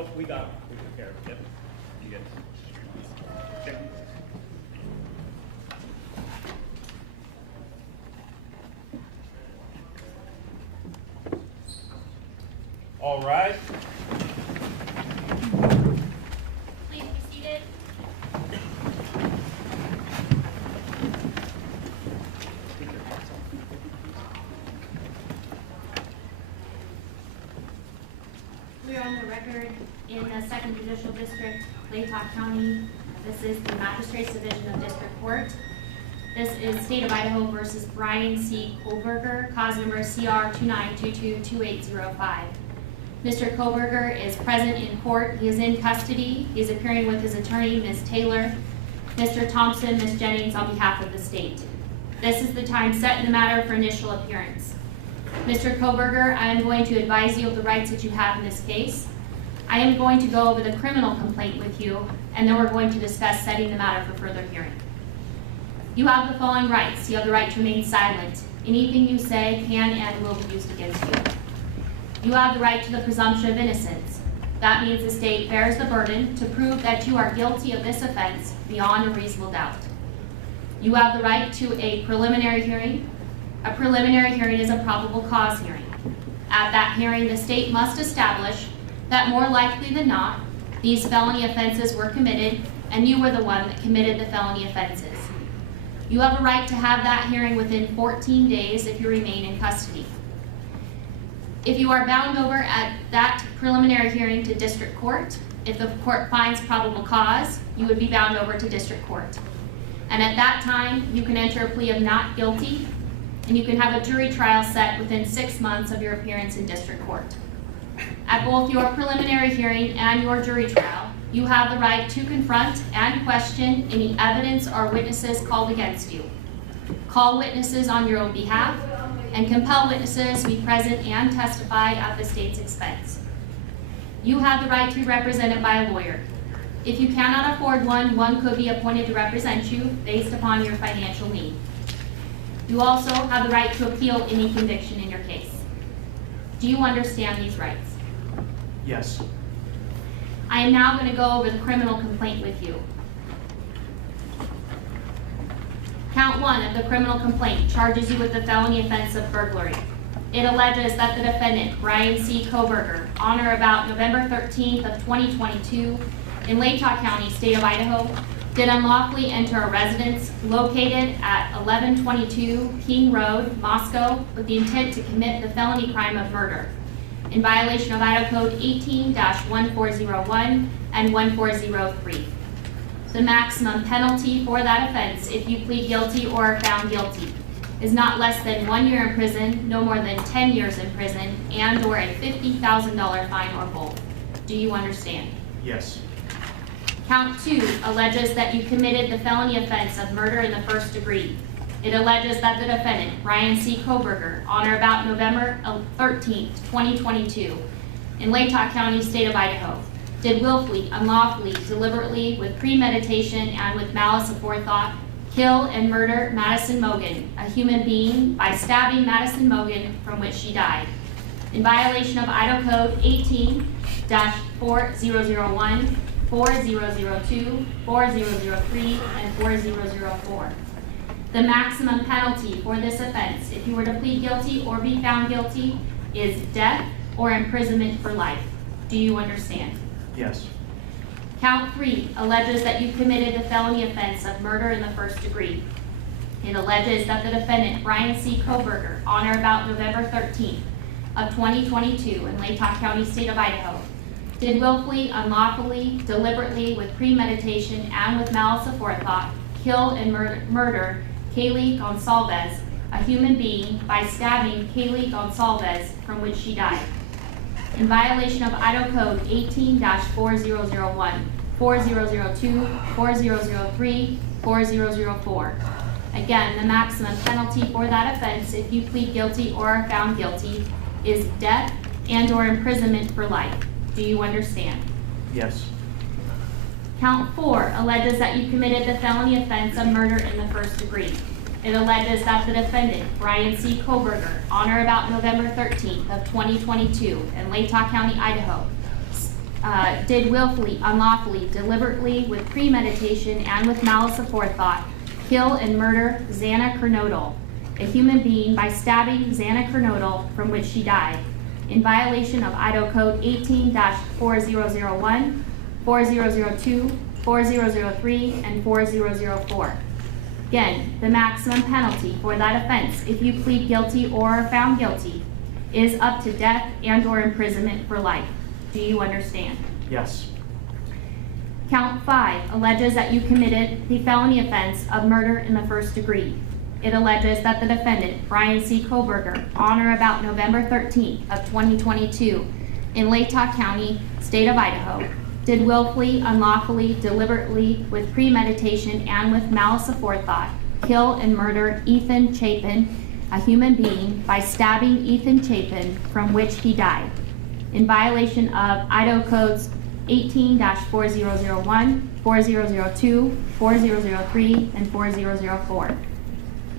Oh, we took care of it. Yep. You good? Okay. All right. Please be seated. We are on the record in the 2nd Judicial District, Latah County. This is the Magistrate's Division of District Court. This is State of Idaho versus Bryan C. Kohberger, cause number CR 29222805. Mr. Kohberger is present in court. He is in custody. He is appearing with his attorney, Ms. Taylor, Mr. Thompson, Ms. Jennings, on behalf of the state. This is the time set in the matter for initial appearance. Mr. Kohberger, I am going to advise you of the rights that you have in this case. I am going to go over the criminal complaint with you, and then we're going to discuss setting the matter for further hearing. You have the following rights. You have the right to remain silent. Anything you say can and will be used against you. You have the right to the presumption of innocence. That means the state bears the burden to prove that you are guilty of this offense beyond a reasonable doubt. You have the right to a preliminary hearing. A preliminary hearing is a probable cause hearing. At that hearing, the state must establish that more likely than not, these felony offenses were committed and you were the one that committed the felony offenses. You have a right to have that hearing within 14 days if you remain in custody. If you are bound over at that preliminary hearing to district court, if the court finds probable cause, you would be bound over to district court. And at that time, you can enter a plea of not guilty, and you can have a jury trial set within 6 months of your appearance in district court. At both your preliminary hearing and your jury trial, you have the right to confront and question any evidence or witnesses called against you. Call witnesses on your own behalf, and compel witnesses to be present and testify at the state's expense. You have the right to be represented by a lawyer. If you cannot afford one, one could be appointed to represent you based upon your financial need. You also have the right to appeal any conviction in your case. Do you understand these rights? Yes. I am now going to go over the criminal complaint with you. Count 1 of the criminal complaint charges you with the felony offense of burglary. It alleges that the defendant, Bryan C. Kohberger, on or about November 13th of 2022 in Latah County, State of Idaho, did unlawfully enter a residence located at 1122 King Road, Moscow, with the intent to commit the felony crime of murder in violation of Idaho Code 18-1401 and 1403. The maximum penalty for that offense, if you plead guilty or are found guilty, is not less than 1 year in prison, no more than 10 years in prison, and or a $50,000 fine or both. Do you understand? Yes. Count 2 alleges that you committed the felony offense of murder in the first degree. It alleges that the defendant, Bryan C. Kohberger, on or about November 13th, 2022, in Latah County, State of Idaho, did willfully, unlawfully, deliberately, with premeditation, and with malice aforethought, kill and murder Madison Mogan, a human being, by stabbing Madison Mogan, from which she died, in violation of Idaho Code 18-4001, 4002, 4003, and 4004. The maximum penalty for this offense, if you were to plead guilty or be found guilty, is death or imprisonment for life. Do you understand? Yes. Count 3 alleges that you committed the felony offense of murder in the first degree. It alleges that the defendant, Bryan C. Kohberger, on or about November 13th of 2022 in Latah County, State of Idaho, did willfully, unlawfully, deliberately, with premeditation, and with malice aforethought, kill and murder Kaylee Gonsalves, a human being, by stabbing Kaylee Gonsalves, from which she died, in violation of Idaho Code 18-4001, 4002, 4003, 4004. Again, the maximum penalty for that offense, if you plead guilty or are found guilty, is death and or imprisonment for life. Do you understand? Yes. Count 4 alleges that you committed the felony offense of murder in the first degree. It alleges that the defendant, Bryan C. Kohberger, on or about November 13th of 2022 in Latah County, Idaho, did willfully, unlawfully, deliberately, with premeditation, and with malice aforethought, kill and murder Xana Kernodle, a human being, by stabbing Xana Kernodle, from which she died, in violation of Idaho Code 18-4001, 4002, 4003, and 4004. Again, the maximum penalty for that offense, if you plead guilty or are found guilty, is up to death and/or imprisonment for life. Do you understand? Yes. Count 5 alleges that you committed the felony offense of murder in the first degree. It alleges that the defendant, Bryan C. Kohberger, on or about November 13th of 2022, in Latah County, state of Idaho, did willfully, unlawfully, deliberately, with premeditation, and with malice aforethought, kill and murder Ethan Chapin, a human being, by stabbing Ethan Chapin, from which he died, in violation of Idaho Codes 18-4001, 4002, 4003, and 4004.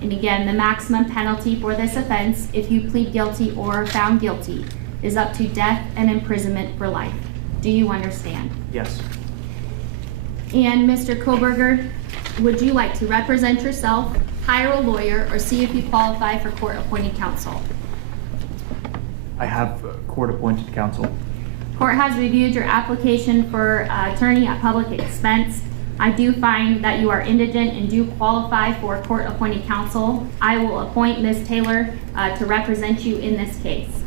And again, the maximum penalty for this offense, if you plead guilty or are found guilty, is up to death and imprisonment for life. Do you understand? Yes. And Mr. Kohberger, would you like to represent yourself, hire a lawyer, or see if you qualify for court-appointed counsel? I have court-appointed counsel. Court has reviewed your application for attorney at public expense. I do find that you are indigent and do qualify for court-appointed counsel. I will appoint Ms. Taylor to represent you in this case.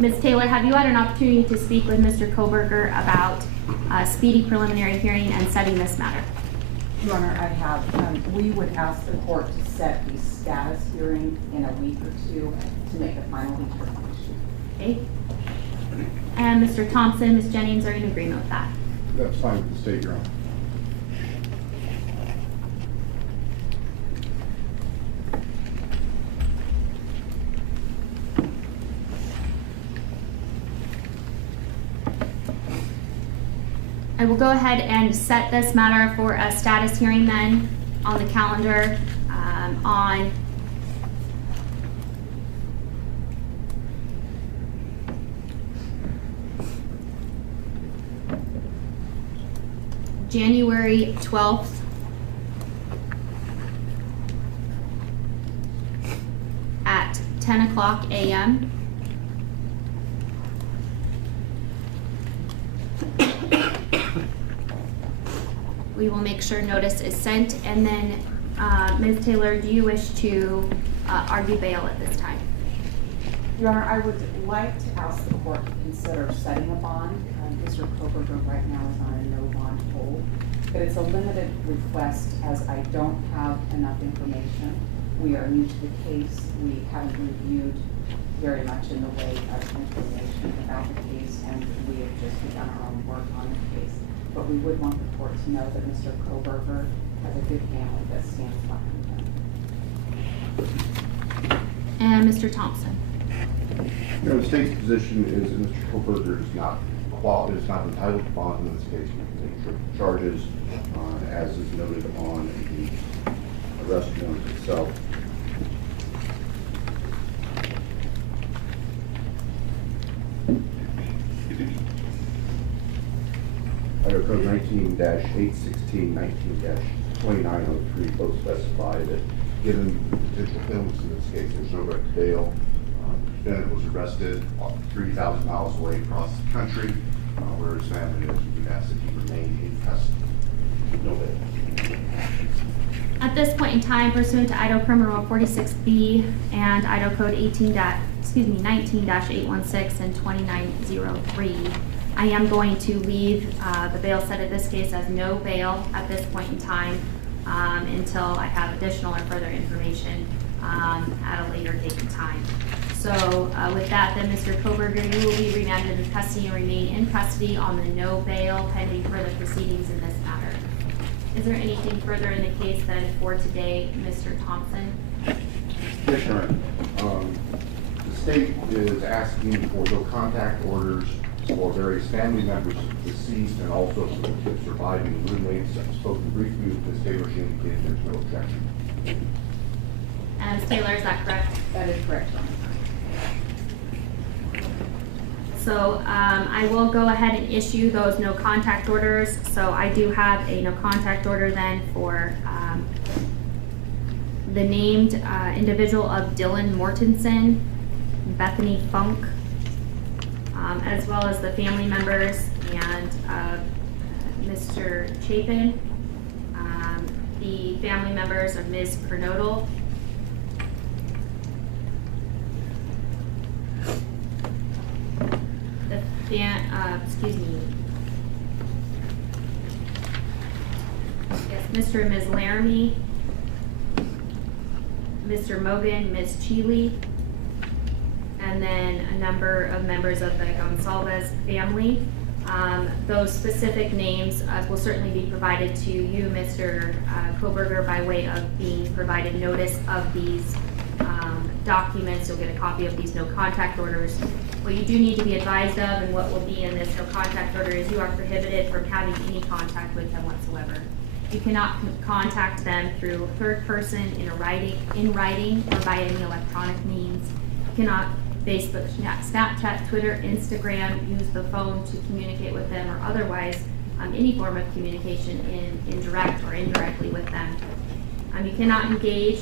Ms. Taylor, have you had an opportunity to speak with Mr. Kohberger about speedy preliminary hearing and setting this matter? Your Honor, I have. We would ask the court to set the status hearing in a week or two to make a final determination. Okay. And Mr. Thompson, Ms. Jennings, are you in agreement with that? That's fine with the state, Your Honor. I will go ahead and set this matter for a status hearing then on the calendar on January 12th at 10 o'clock a.m. We will make sure notice is sent, and then Ms. Taylor, do you wish to argue bail at this time? Your Honor, I would like to ask the court to consider setting a bond. Mr. Kohberger right now is on a no bond hold, but it's a limited request as I don't have enough information. We are new to the case. We haven't reviewed very much in the way of information about the case, and we have just begun our own work on the case. But we would want the court to know that Mr. Kohberger has a good family that stands behind him. And Mr. Thompson. You know, the state's position is that Mr. Kohberger is not entitled to bond in this case. We can take charges as is noted on the arrest warrant itself. Idaho Code 19-816, 19-2903 both specify that given the potential penalties in this case, there's no right to bail. The defendant was arrested 3,000 miles away across the country, where his family is. We ask that he remain in custody. No bail. At this point in time, pursuant to Idaho Criminal Rule 46B and Idaho Code 19-816 and 2903, I am going to leave the bail set at this case as no bail at this point in time until I have additional or further information at a later date and time. So with that, then Mr. Kohberger, you will be remanded in custody and remain in custody on the no bail pending further proceedings in this matter. Is there anything further in the case then for today, Mr. Thompson? Yes, Your Honor. The state is asking for no contact orders for various family members of the deceased and also for the surviving roommates. I've spoken briefly with Ms. Taylor. She indicated there's no objection. Ms. Taylor, is that correct? That is correct, Your Honor. So I will go ahead and issue those no contact orders. So I do have a no contact order then for the named individual of Dylan Mortensen, Bethany Funk, as well as the family members and Mr. Chapin, the family members of Ms. Pernodal, excuse me, yes, Mr. and Ms. Laramie, Mr. Mogan, Ms. Cheeley, and then a number of members of the Gonsalves family. Those specific names will certainly be provided to you, Mr. Kohberger, by way of being provided notice of these documents. You'll get a copy of these no contact orders. What you do need to be advised of, and what will be in this no contact order, is you are prohibited from having any contact with them whatsoever. You cannot contact them through third person, in writing, or by any electronic means. You cannot Facebook, Snapchat, Twitter, Instagram, use the phone to communicate with them, or otherwise any form of communication in direct or indirectly with them. You cannot engage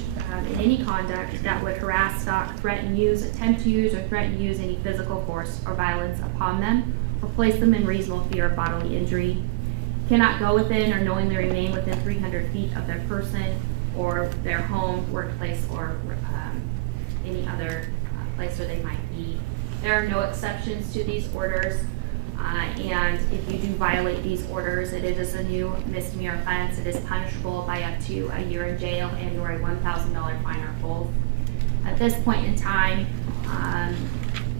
in any conduct that would harass, stalk, threaten, use, attempt to use, or threaten to use any physical force or violence upon them, or place them in reasonable fear of bodily injury. Cannot go within or knowingly remain within 300 feet of their person or their home, workplace, or any other place where they might be. There are no exceptions to these orders, and if you do violate these orders, it is a new misdemeanor offense. It is punishable by up to a year in jail and or a $1,000 fine or both. At this point in time,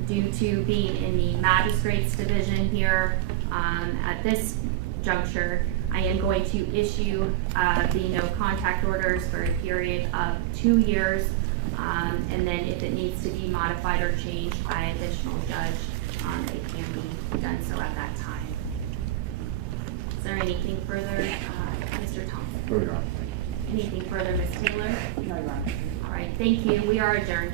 due to being in the Magistrate's division here, at this juncture, I am going to issue the no contact orders for a period of 2 years, and then if it needs to be modified or changed by additional judge, it can be done so at that time. Is there anything further, Mr. Thompson? No, Your Honor. Anything further, Ms. Taylor? No, Your Honor. All right, thank you. We are adjourned.